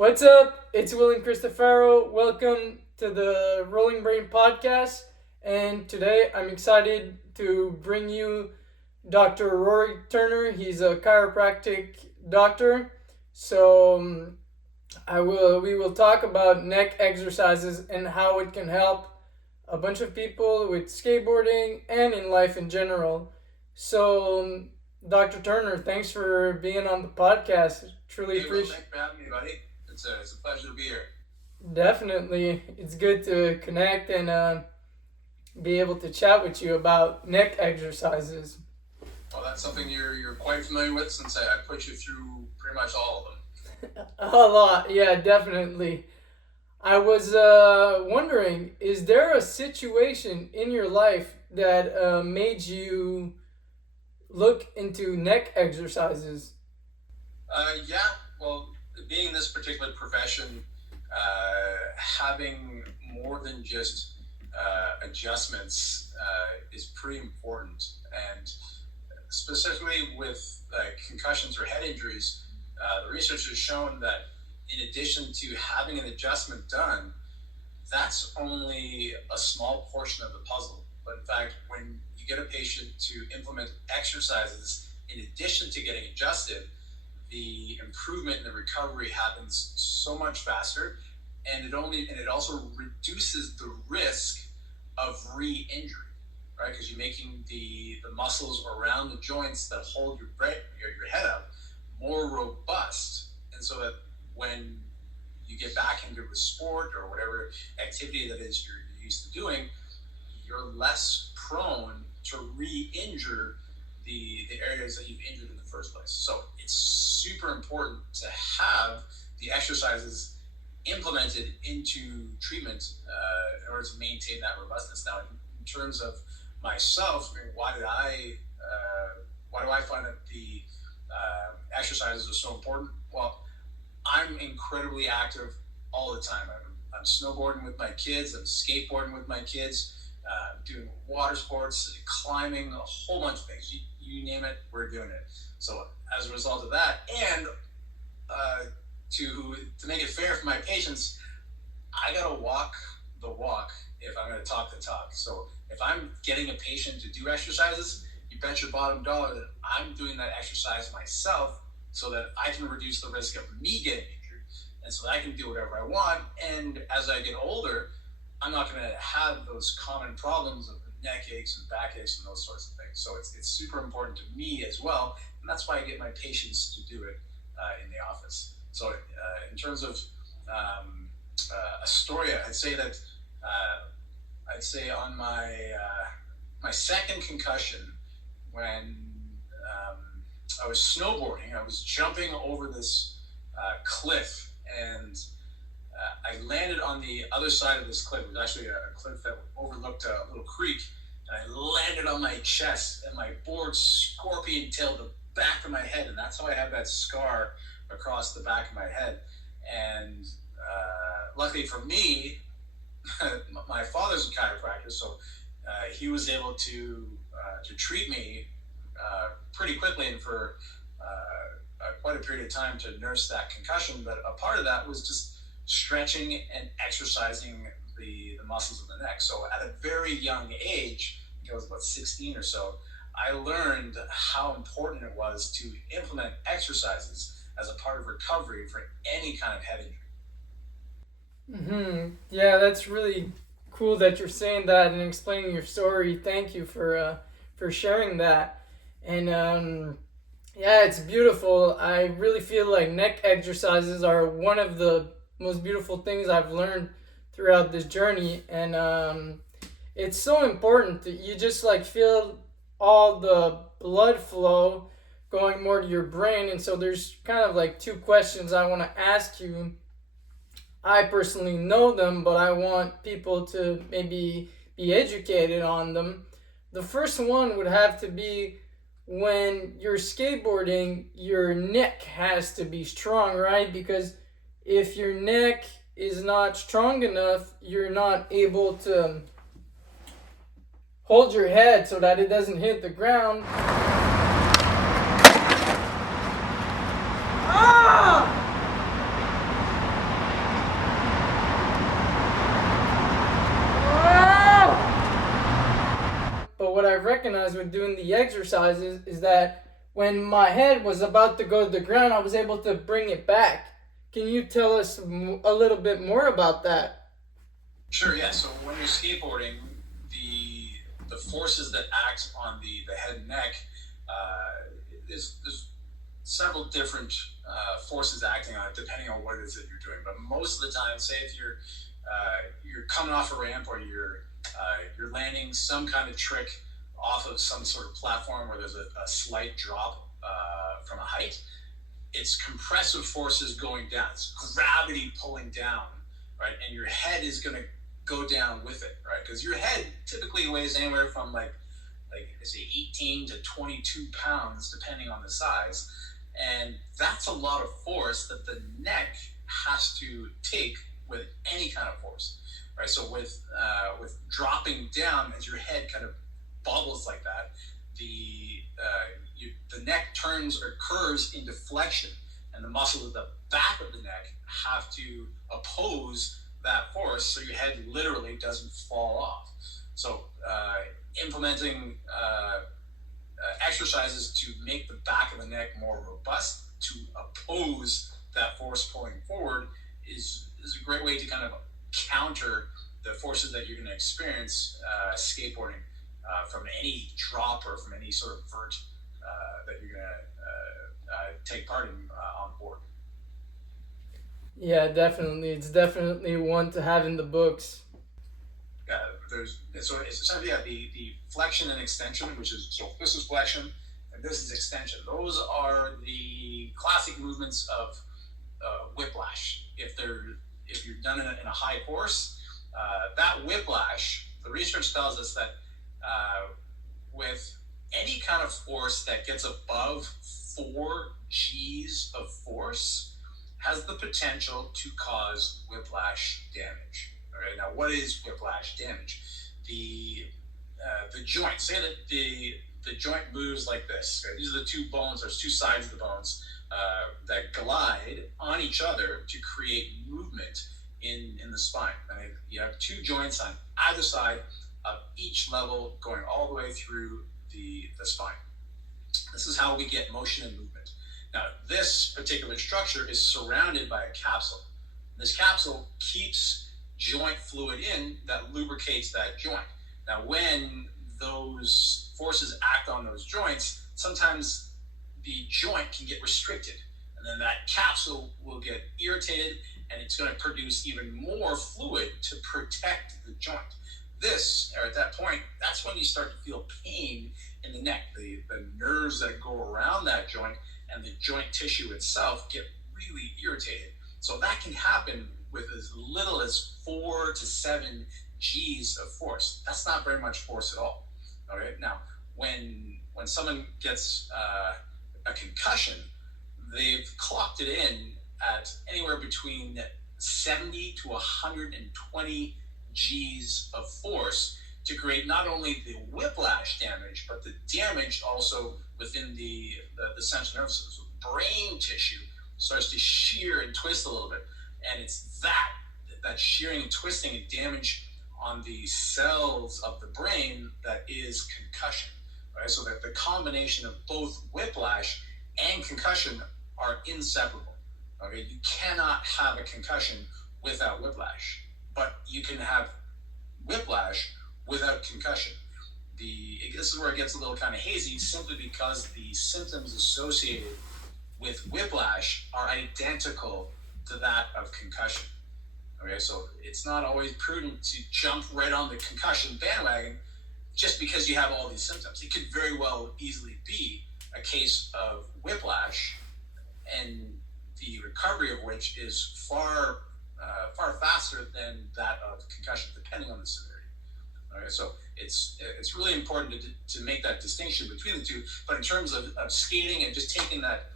What's up? It's William Cristofaro. Welcome to the Rolling Brain Podcast. And today I'm excited to bring you Dr. Rory Turner. He's a chiropractic doctor. So we will talk about neck exercises and how it can help a bunch of people with skateboarding and in life in general. So Dr. Turner, thanks for being on the podcast. Truly appreciate. Thanks for having me, buddy. It's a pleasure to be here. Definitely, it's good to connect and be able to chat with you about neck exercises. Well, that's something you're quite familiar with, since I put you through pretty much all of them. A lot, yeah, definitely. I was wondering, is there a situation in your life that made you look into neck exercises? Yeah. Well, being in this particular profession, having more than just adjustments is pretty important, and specifically with concussions or head injuries, the research has shown that in addition to having an adjustment done, that's only a small portion of the puzzle. But in fact, when you get a patient to implement exercises in addition to getting adjusted, the improvement in the recovery happens so much faster, and it also reduces the risk of re-injury, right? Because you're making the muscles around the joints that hold your head up more robust, and so that when you get back into a sport or whatever activity that is you're used to doing, you're less prone to re-injure the areas that you've injured in the first place. So it's super important to have the exercises implemented into treatment in order to maintain that robustness. Now, in terms of myself, why do I find that the exercises are so important? Well, I'm incredibly active all the time. I'm snowboarding with my kids, I'm skateboarding with my kids, doing water sports, climbing, a whole bunch of things. You name it, we're doing it. So as a result of that, and to make it fair for my patients, I gotta walk the walk if I'm gonna talk the talk. So if I'm getting a patient to do exercises, you bet your bottom dollar that I'm doing that exercise myself, so that I can reduce the risk of me getting injured, and so that I can do whatever I want. And as I get older, I'm not going to have those common problems of neck aches and back aches and those sorts of things. So it's super important to me as well, and that's why I get my patients to do it in the office. So in terms of a story, I'd say on my second concussion, when I was snowboarding, I was jumping over this cliff, and I landed on the other side of this cliff. It was actually a cliff that overlooked a little creek, and I landed on my chest, and my board scorpion-tailed the back of my head, and that's how I have that scar across the back of my head. And luckily for me, my father's a chiropractor, so he was able to treat me pretty quickly, and for quite a period of time to nurse that concussion. But a part of that was just stretching and exercising the muscles of the neck. So at a very young age, I think I was about 16 or so, I learned how important it was to implement exercises as a part of recovery for any kind of head injury. Yeah, that's really cool that you're saying that and explaining your story. Thank you for sharing that. And yeah, it's beautiful. I really feel like neck exercises are one of the most beautiful things I've learned throughout this journey. And it's so important that you just feel all the blood flow going more to your brain. And so there's kind of two questions I want to ask you. I personally know them, but I want people to maybe be educated on them. The first one would have to be, when you're skateboarding, your neck has to be strong, right? Because if your neck is not strong enough, you're not able to hold your head so that it doesn't hit the ground. recognized with doing the exercises is that when my head was about to go to the ground, I was able to bring it back. Can you tell us a little bit more about that? Sure, yeah. So when you're skateboarding, the forces that act on the head and neck, there's several different forces acting on it depending on what it is that you're doing. But most of the time, say if you're coming off a ramp or you're landing some kind of trick off of some sort of platform where there's a slight drop from a height, it's compressive forces going down. It's gravity pulling down, right? And your head is going to go down with it, right? Because your head typically weighs anywhere from like say 18 to 22 pounds, depending on the size. And that's a lot of force that the neck has to take with any kind of force, right? So with dropping down, as your head kind of bobbles like that, the neck turns or curves into flexion, and the muscles at the back of the neck have to oppose that force so your head literally doesn't fall off. So implementing exercises to make the back of the neck more robust to oppose that force pulling forward is a great way to kind of counter the forces that you're going to experience skateboarding from any drop or from any sort of vert that you're going to take part in on board. Yeah, definitely. It's definitely one to have in the books. Yeah, it's essentially the flexion and extension, which is, so this is flexion and this is extension. Those are the classic movements of whiplash. If you're done in a high force, that whiplash, the research tells us that with any kind of force that gets above 4 G's of force has the potential to cause whiplash damage. All right, now what is whiplash damage? The joint, say that the joint moves like this. Right? These are the two bones, there's two sides of the bones that glide on each other to create movement in the spine. And you have two joints on either side of each level going all the way through the spine. This is how we get motion and movement. Now, this particular structure is surrounded by a capsule. This capsule keeps joint fluid in that lubricates that joint. Now, when those forces act on those joints, sometimes the joint can get restricted, and then that capsule will get irritated, and it's going to produce even more fluid to protect the joint. This, or at that point, that's when you start to feel pain in the neck. The nerves that go around that joint and the joint tissue itself get really irritated. So that can happen with as little as 4 to 7 G's of force. That's not very much force at all. All right. Now, when someone gets a concussion, they've clocked it in at anywhere between 70 to 120 G's of force to create not only the whiplash damage, but the damage also within the central nervous system. So brain tissue starts to shear and twist a little bit, and it's that shearing and twisting and damage on the cells of the brain that is concussion. Right? So that the combination of both whiplash and concussion are inseparable. Okay, you cannot have a concussion without whiplash, but you can have whiplash without concussion. This is where it gets a little kind of hazy, simply because the symptoms associated with whiplash are identical to that of concussion. Okay, so it's not always prudent to jump right on the concussion bandwagon just because you have all these symptoms. It could very well easily be a case of whiplash, and the recovery of which is far faster than that of concussion, depending on the severity. All right, so it's really important to make that distinction between the two. But in terms of skating and just taking that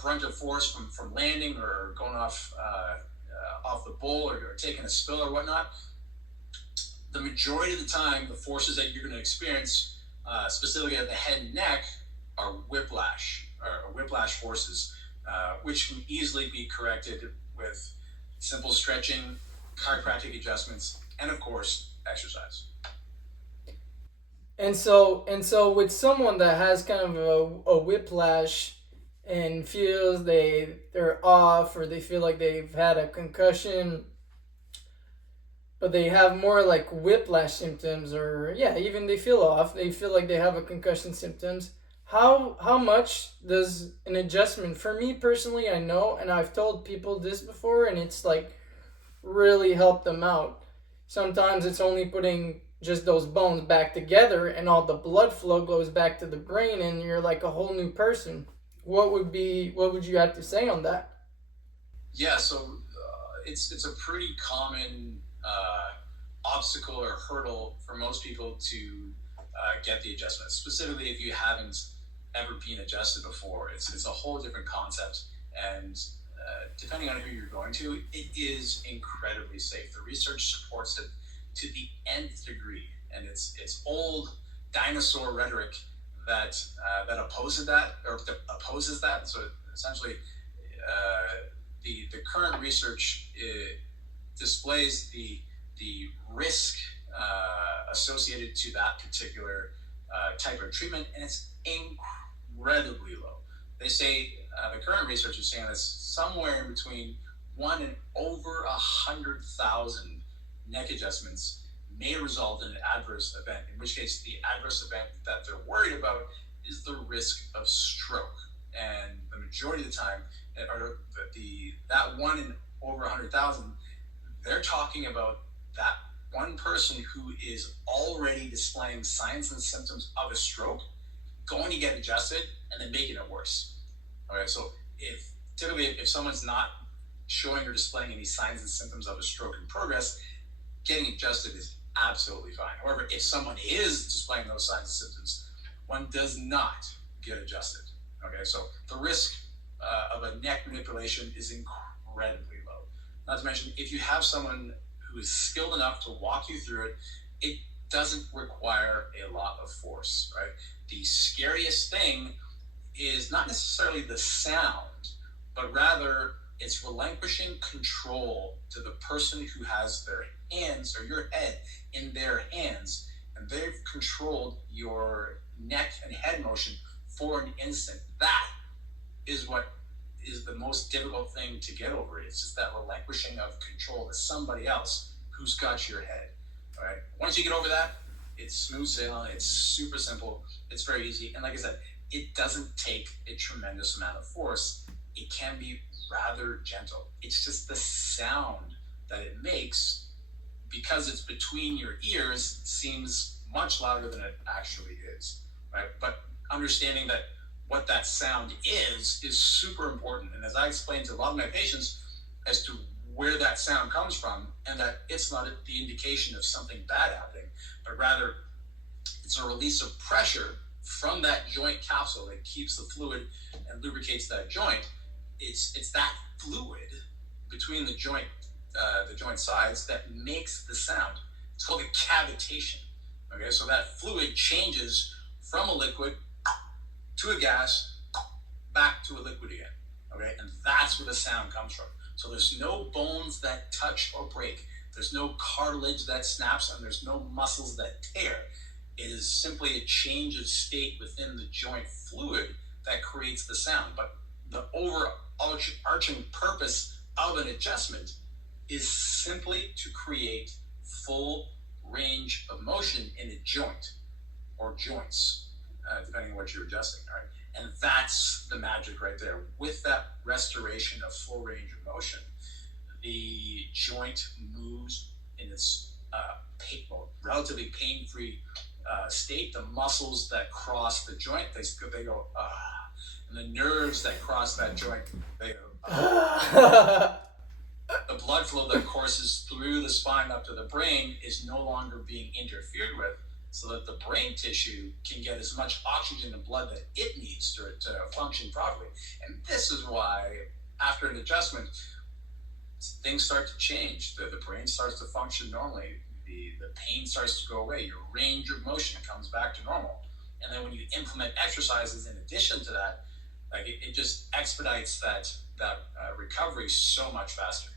brunt of force from landing or going off the bowl or taking a spill or whatnot, the majority of the time, the forces that you're going to experience, specifically at the head and neck, are whiplash forces, which can easily be corrected with simple stretching, chiropractic adjustments, and of course, exercise. And so with someone that has kind of a whiplash and feels they're off, or they feel like they've had a concussion, but they have more like whiplash symptoms, or yeah, even they feel off, they feel like they have a concussion symptoms. How much does an adjustment, for me personally, I know, and I've told people this before, and it's like really helped them out. Sometimes it's only putting just those bones back together, and all the blood flow goes back to the brain, and you're like a whole new person. What would you have to say on that? Yeah, so it's a pretty common obstacle or hurdle for most people to get the adjustment. Specifically, if you haven't ever been adjusted before, it's a whole different concept, and depending on who you're going to, it is incredibly safe. The research supports it to the nth degree, and it's old dinosaur rhetoric that opposes that. So essentially, the current research displays the risk associated to that particular type of treatment, and it's incredibly low. They say the current research is saying that somewhere in between 1 and over 100,000 neck adjustments may result in an adverse event, in which case the adverse event that they're worried about is the risk of stroke. And the majority of the time, or that 1 in over 100,000, they're talking about that one person who is already displaying signs and symptoms of a stroke going to get adjusted and then making it worse. Okay, so if someone's not showing or displaying any signs and symptoms of a stroke in progress, getting adjusted is absolutely fine. However, if someone is displaying those signs and symptoms, one does not get adjusted. Okay, so the risk of a neck manipulation is incredibly low. Not to mention, if you have someone who is skilled enough to walk you through it, it doesn't require a lot of force, right? The scariest thing is not necessarily the sound, but rather it's relinquishing control to the person who has their hands, or your head in their hands, and they've controlled your neck and head motion for an instant. That is what is the most difficult thing to get over. It's just that relinquishing of control to somebody else who's got your head. All right. Once you get over that, it's smooth sailing. It's super simple. It's very easy. And like I said, it doesn't take a tremendous amount of force. It can be rather gentle. It's just the sound that it makes, because it's between your ears, seems much louder than it actually is, right? But understanding that what that sound is super important. And as I explained to a lot of my patients as to where that sound comes from, and that it's not the indication of something bad happening, but rather it's a release of pressure from that joint capsule that keeps the fluid and lubricates that joint. It's that fluid between the joint sides that makes the sound. It's called a cavitation. Okay, so that fluid changes from a liquid to a gas back to a liquid again. Okay, and that's where the sound comes from. So there's no bones that touch or break. There's no cartilage that snaps, and there's no muscles that tear. It is simply a change of state within the joint fluid that creates the sound. But the overarching purpose of an adjustment is simply to create full range of motion in a joint or joints, depending on what you're adjusting, right? And that's the magic right there. With that restoration of full range of motion, the joint moves in its relatively pain-free state. The muscles that cross the joint, they go, and the nerves that cross that joint, they go, the blood flow that courses through the spine up to the brain is no longer being interfered with, so that the brain tissue can get as much oxygen and blood that it needs to function properly. And this is why, after an adjustment, things start to change. The brain starts to function normally. The pain starts to go away. Your range of motion comes back to normal. And then when you implement exercises in addition to that, like it just expedites that recovery so much faster.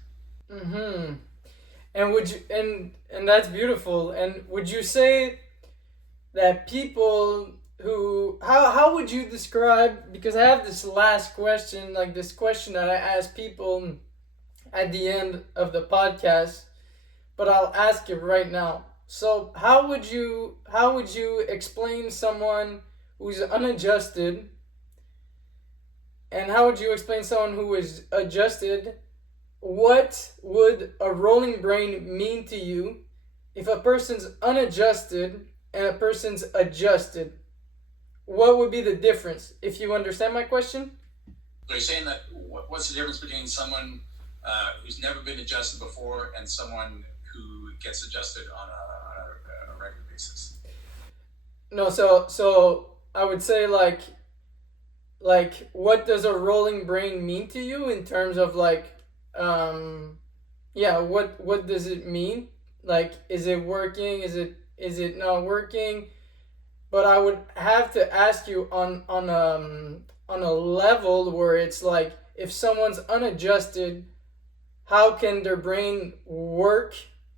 Mm-hmm. And would you and that's beautiful. And would you say that people who how would you describe, because I have this last question, like this question that I ask people at the end of the podcast, but I'll ask it right now. So how would you explain someone who's unadjusted, and how would you explain someone who is adjusted? What would a rolling brain mean to you if a person's unadjusted and a person's adjusted? What would be the difference? If you understand my question? So you're saying that what's the difference between someone who's never been adjusted before and someone who gets adjusted on a regular basis? No, so I would say like what does a rolling brain mean to you in terms of like yeah, what does it mean? Like, is it working? Is it not working? But I would have to ask you on a level where it's like, if someone's unadjusted, how can their brain work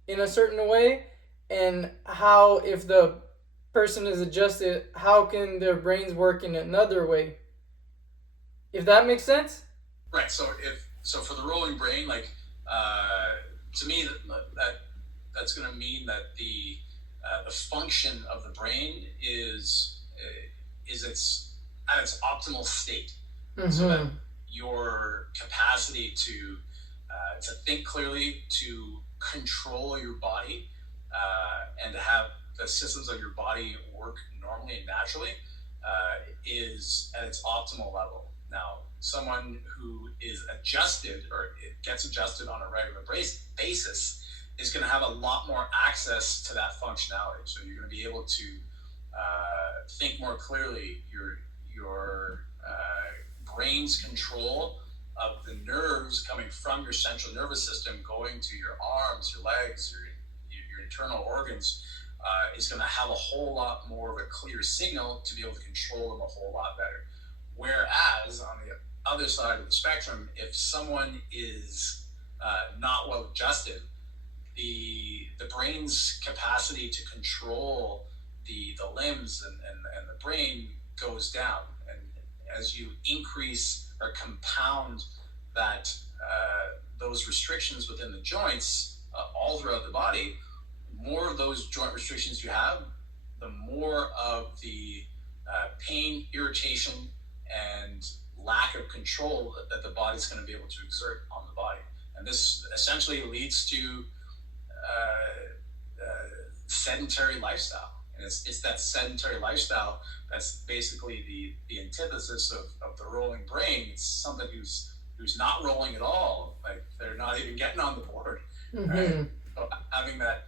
in a certain way, and how, if the person is adjusted, how can their brains work in another way? If that makes sense. Right. So for the rolling brain, like to me that's going to mean that the function of the brain is its at its optimal state, so that your capacity to think clearly, to control your body, and to have the systems of your body work normally and naturally, is at its optimal level. Now, someone who is adjusted or gets adjusted on a regular basis is going to have a lot more access to that functionality. So you're going to be able to think more clearly. Your brain's control of the nerves coming from your central nervous system going to your arms, your legs, your internal organs, is going to have a whole lot more of a clear signal to be able to control them a whole lot better. Whereas on the other side of the spectrum, if someone is not well adjusted, the brain's capacity to control the limbs and the brain goes down. And as you increase or compound that those restrictions within the joints all throughout the body, more of those joint restrictions you have, the more of the pain, irritation, and lack of control that the body's going to be able to exert on the body. And this essentially leads to sedentary lifestyle. And it's that sedentary lifestyle that's basically the antithesis of the rolling brain. It's somebody who's not rolling at all. Like, they're not even getting on the board. Right? So having that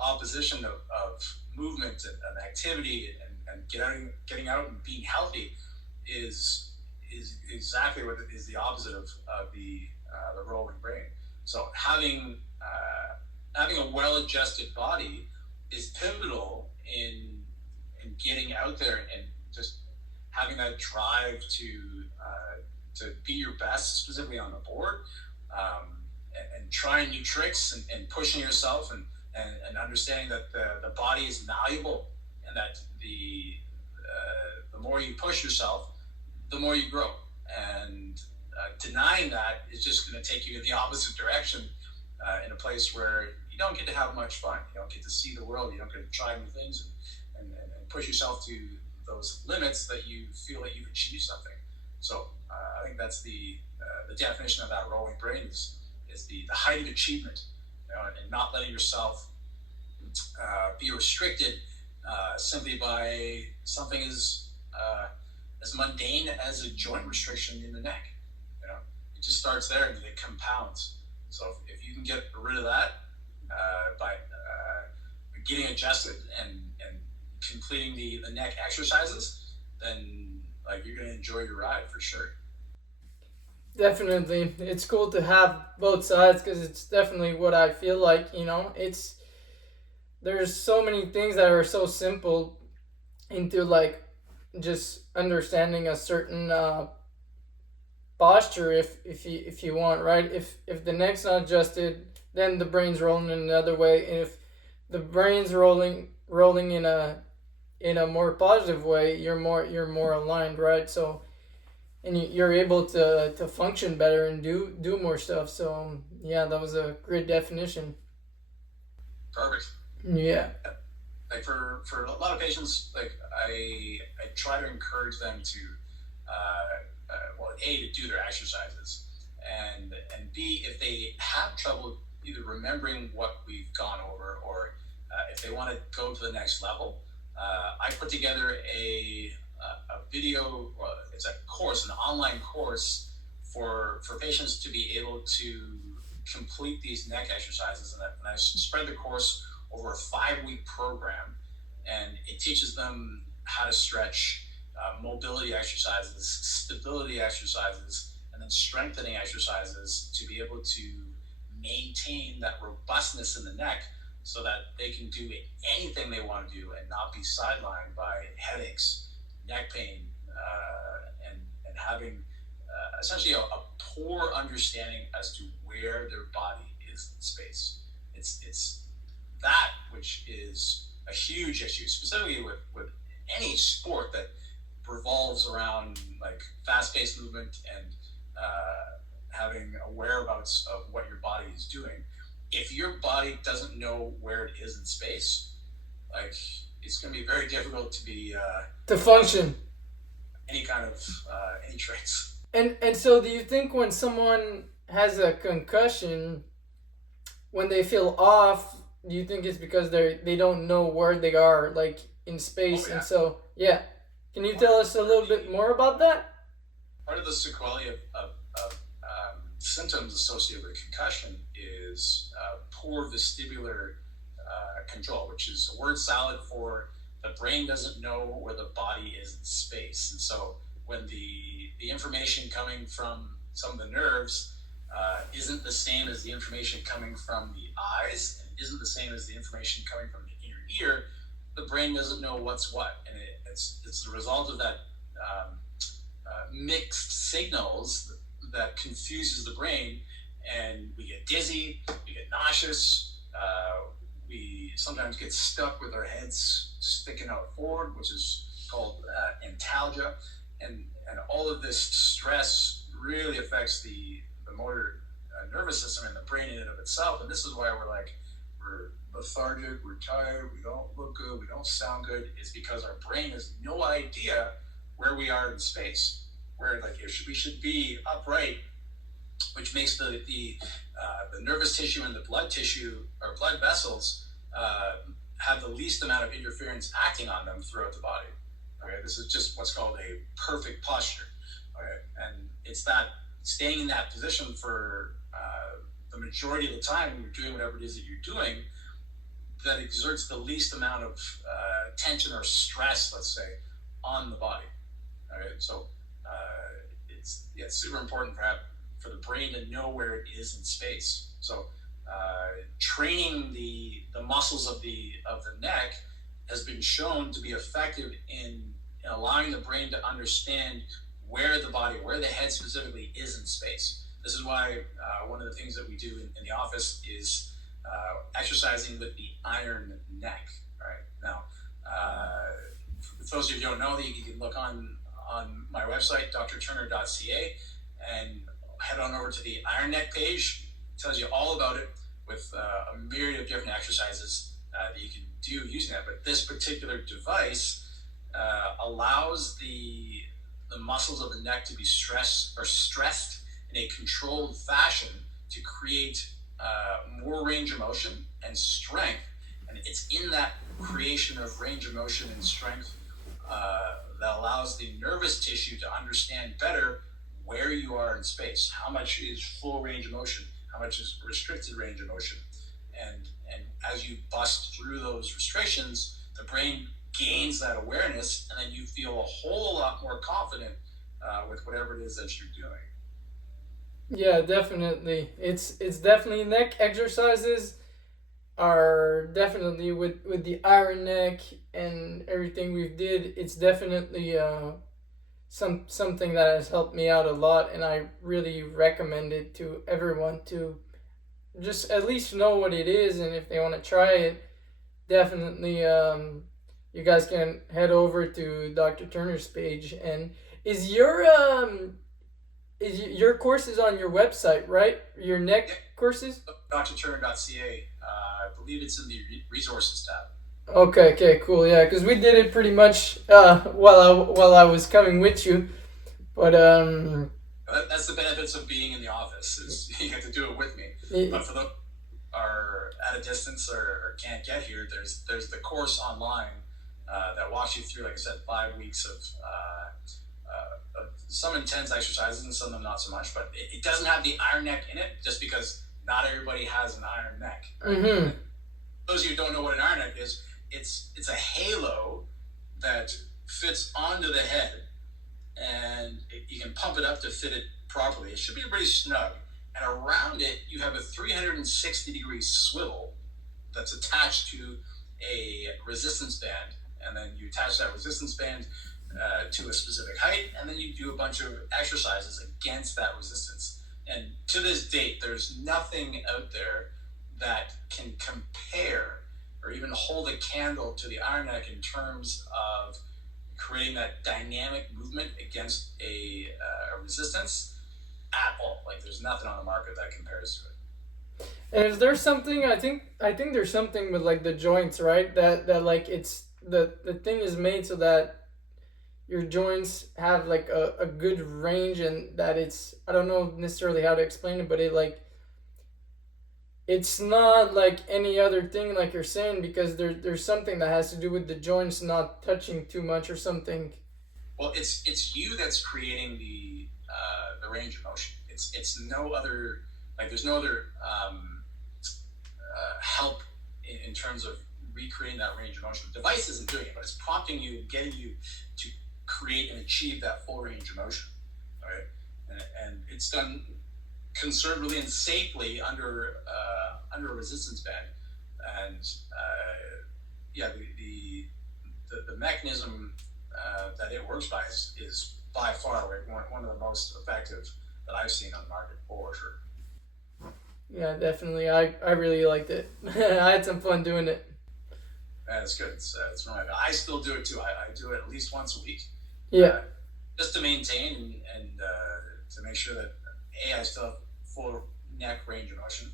opposition of movement and activity and getting out and being healthy is exactly what is the opposite of the rolling brain. So having a well-adjusted body is pivotal in getting out there and just having that drive to be your best, specifically on the board, and trying new tricks and pushing yourself and understanding that the body is malleable, and that the more you push yourself, the more you grow. And denying that is just going to take you in the opposite direction, in a place where you don't get to have much fun. You don't get to see the world. You don't get to try new things and push yourself to those limits that you feel that you've achieved something. So I think that's the definition of that rolling brain is the height of achievement, and not letting yourself be restricted simply by something as mundane as a joint restriction in the neck. It just starts there and it compounds. So if you can get rid of that by getting adjusted and completing the neck exercises, then you're going to enjoy your ride for sure. Definitely, it's cool to have both sides, because it's definitely what I feel like. There's so many things that are so simple into like just understanding a certain posture, if you want, right? If the neck's not adjusted, then the brain's rolling in another way. And if the brain's rolling in a more positive way, you're more aligned, right? So, and you're able to function better and do more stuff. So yeah, that was a great definition. Perfect. Yeah. Like for a lot of patients, like I try to encourage them to well, A, to do their exercises, and B, if they have trouble either remembering what we've gone over, or if they want to go to the next level, I put together a video. It's a course, an online course for patients to be able to complete these neck exercises, and I spread the course over a 5-week program, and it teaches them how to stretch, mobility exercises, stability exercises, and then strengthening exercises to be able to maintain that robustness in the neck so that they can do anything they want to do and not be sidelined by headaches, neck pain, and having essentially a poor understanding as to where their body is in space. It's that which is a huge issue, specifically with any sport that revolves around like fast-paced movement and having a whereabouts of what your body is doing. If your body doesn't know where it is in space, like it's going to be very difficult to be to function any kind of any traits. And so, do you think when someone has a concussion, when they feel off, do you think it's because they don't know where they are, like in space? Oh, yeah. And so, yeah, can you tell us a little bit more about that? Part of the sequelae of symptoms associated with concussion is poor vestibular control, which is a word salad for the brain doesn't know where the body is in space. And so when the information coming from some of the nerves isn't the same as the information coming from the eyes, and isn't the same as the information coming from the inner ear, the brain doesn't know what's what. And it's the result of that mixed signals that confuses the brain, and we get dizzy, we get nauseous, we sometimes get stuck with our heads sticking out forward, which is called antalgia, and all of this stress really affects the motor nervous system and the brain in and of itself. And this is why we're lethargic, we're tired, we don't look good, we don't sound good. It's because our brain has no idea where we are in space, where like we should be upright, which makes the nervous tissue and the blood tissue or blood vessels have the least amount of interference acting on them throughout the body. Okay, this is just what's called a perfect posture. Okay, and it's that staying in that position for the majority of the time when you're doing whatever it is that you're doing that exerts the least amount of tension or stress, let's say, on the body. Okay, so it's super important for the brain to know where it is in space. So training the muscles of the neck has been shown to be effective in allowing the brain to understand where the body, where the head specifically is in space. This is why one of the things that we do in the office is exercising with the iron neck. Right now, for those of you who don't know, you can look on my website, drturner.ca, and head on over to the iron neck page. It tells you all about it with a myriad of different exercises that you can do using that. But this particular device allows the muscles of the neck to be stressed in a controlled fashion to create more range of motion and strength. And it's in that creation of range of motion and strength that allows the nervous tissue to understand better where you are in space, how much is full range of motion, how much is restricted range of motion. And as you bust through those restrictions, the brain gains that awareness, and then you feel a whole lot more confident with whatever it is that you're doing. Yeah, definitely. It's definitely neck exercises are definitely with the iron neck and everything we've did. It's definitely something that has helped me out a lot, and I really recommend it to everyone to just at least know what it is, and if they want to try it, definitely, you guys can head over to Dr. Turner's page. And is your courses on your website, right? Your neck courses? drturner.ca. I believe it's in the resources tab. Okay, cool. Yeah, because we did it pretty much while I was coming with you, but That's the benefits of being in the office, is you get to do it with me. But for those who are at a distance or can't get here, there's the course online that walks you through, like I said, 5 weeks of some intense exercises and some of them not so much. But it doesn't have the iron neck in it, just because not everybody has an iron neck. Right? Mm-hmm. Those of you who don't know what an iron neck is, it's a halo that fits onto the head, and you can pump it up to fit it properly. It should be pretty snug. And around it, you have a 360-degree swivel that's attached to a resistance band. And then you attach that resistance band to a specific height, and then you do a bunch of exercises against that resistance. And to this date, there's nothing out there that can compare or even hold a candle to the iron neck in terms of creating that dynamic movement against a resistance at all. Like, there's nothing on the market that compares to it. And is there something? I think there's something with like the joints, right? That like it's the thing is made so that your joints have like a good range, and that it's, I don't know necessarily how to explain it, but it's not like any other thing, like you're saying, because there's something that has to do with the joints not touching too much or something. Well, it's you that's creating the range of motion. It's no other, like, there's no other help in terms of recreating that range of motion. The device isn't doing it, but it's prompting you, getting you to create and achieve that full range of motion. Right? And it's done conservatively and safely under a resistance band. And the mechanism that it works by is by far one of the most effective that I've seen on the market, for sure. Yeah, definitely. I really liked it. I had some fun doing it. That's good. It's really, I still do it too. I do it at least once a week. Yeah. Just to maintain and to make sure that I still have full neck range of motion,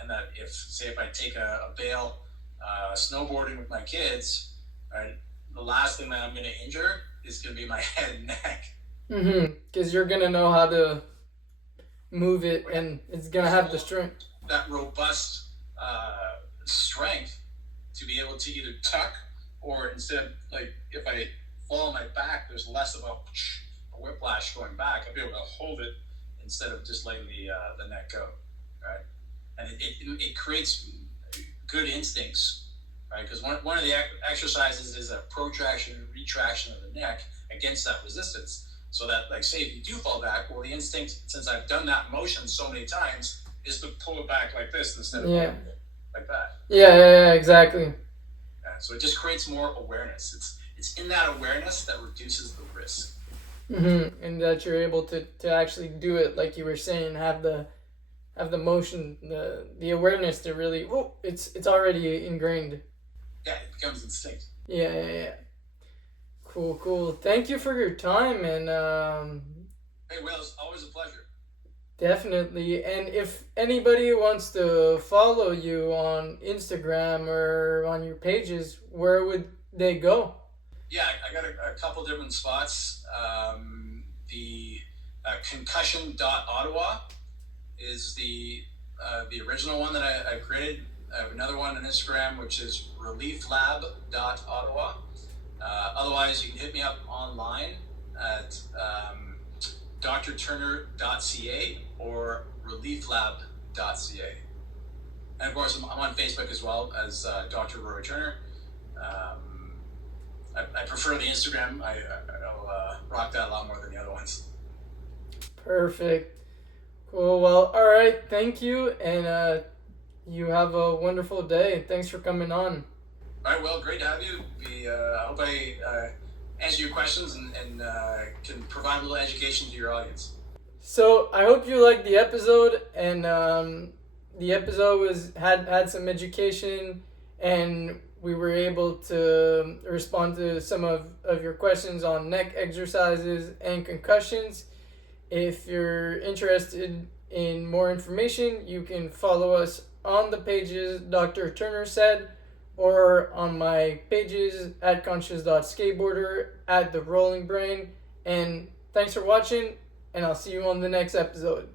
and that if I take a bail snowboarding with my kids, right, the last thing that I'm going to injure is going to be my head and neck. Mm-hmm. Because you're going to know how to move it, and it's going to have the strength. That robust strength to be able to either tuck, or instead, like, if I fall on my back, there's less of a whiplash going back. I'll be able to hold it instead of just letting the neck go, right? And it creates good instincts, right? Because one of the exercises is a protraction and retraction of the neck against that resistance. So that, like, say if you do fall back, well, the instinct, since I've done that motion so many times, is to pull it back like this instead of like that. Yeah, exactly. Yeah, so it just creates more awareness. It's in that awareness that reduces the risk. Mm-hmm. And that you're able to actually do it, like you were saying, have the motion, the awareness to really, it's already ingrained. Yeah, it becomes instinct. Yeah. Cool. Thank you for your time, and hey, well, it's always a pleasure. Definitely. And if anybody wants to follow you on Instagram or on your pages, where would they go? Yeah, I got a couple different spots. The concussion.ottawa is the original one that I created. I have another one on Instagram, which is relieflab.ottawa. Otherwise, you can hit me up online at drturner.ca or relieflab.ca. And of course, I'm on Facebook as well as Dr. Rory Turner. I prefer the Instagram. I'll rock that a lot more than the other ones. Perfect. Cool. Well, all right. Thank you, and you have a wonderful day. Thanks for coming on. All right. Well, great to have you. I hope I answer your questions and can provide a little education to your audience. So I hope you liked the episode, and the episode had some education and we were able to respond to some of your questions on neck exercises and concussions. If you're interested in more information, you can follow us on the pages Dr. Turner said, or on my pages at conscious.skateboarder, at the rolling brain. And thanks for watching, and I'll see you on the next episode.